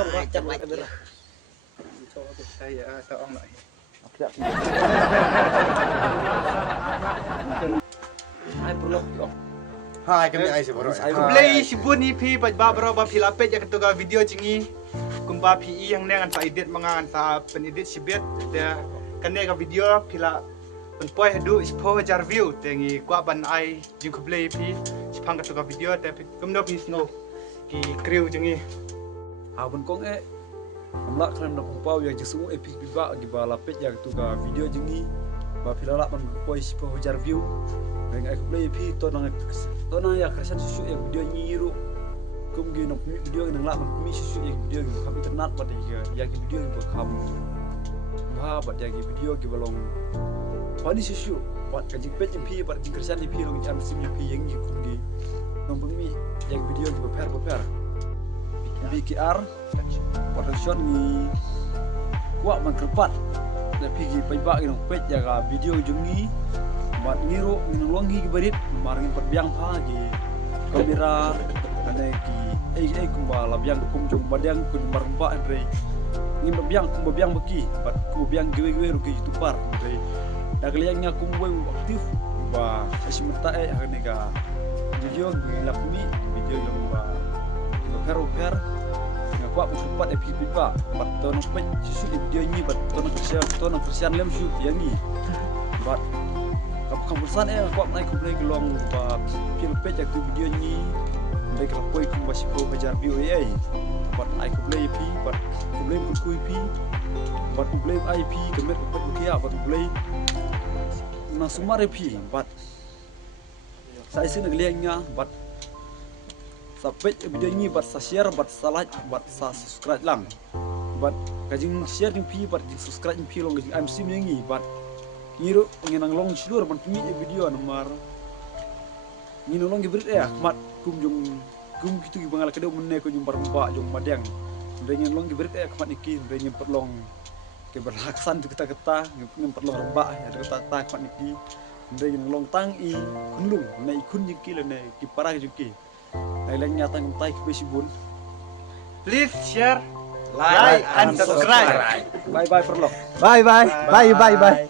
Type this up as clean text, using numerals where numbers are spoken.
Xong rồi chăm lại camera. Đây tao ông lại. Ai perlu? Hai kami ai sih bro. Play si Buni pi ba bro ba pilapet ya ketuga video jingi. Kumba PI yang nengan sa edit mangan sa penedit si bet dia kene ka video pila penpoi hadu ispo jar view tengi kwa ban ai jing ku play pi sipang ketuga video tapi kumno pi snow ki crew jingi. Abon kong amla kran na pau yang jisu epic biba gi ba lapet yang tuga video jingi ba pilala ban poi ispo jar view Neng aku play pi to nang ya kersan susu yang video nyiru kum gi no video nang la mi susu yang video gi kam internet pada ya gi video gi kam ma ba ya gi video gi balong pani susu wat ka jing pet pi pada jing kersan pi lo jam sim pi yang gi kum gi no mi yang video gi beper BKR production ni kuat man kerpat da pi gi pai ba gi no pet ya ga video jungi mat ngiru nginulangi gibarit marngin perbiang pagi kamera ane ki kumba labiang kum jong badang kun marumba andre ngin babiang beki bat babiang giwe rugi youtubeur andre dagaliangnya kum we aktif ba asimta hane ga video ngilapmi video yang ba per ngapa usumpat epi pipa bat tono pet susu video ni bat tono kersian lem shoot yangi bat kampusan kuat naik kumplay gelong ba film page yang video ni mereka lapoi kum basi pro bajar view bat naik kumplay pi bat kumplay kui pi bat kumplay IP kemet bat bukia bat kumplay na sumare pi bat saya sini ngeliangnya bat sampai video ni bat sa share bat sa like bat sa subscribe lang bat kajing share ni pi bat subscribe ni pi long kajing MC ni bat ngiru nginang long seluruh man pemi video nomor nginang long gibrit mat kum gitu gibangal kedau menne ko jum parumpa jum madang ndengin long gibrit kmat niki ndengin perlong ke berlaksan tu kita ngin perlong rembak ya kita kmat niki ndengin long tang i kunlung na ikun jiki le na ki parah jiki lain nyata ngai ke besibun. Please share, like and subscribe. Bye bye perlong. Bye.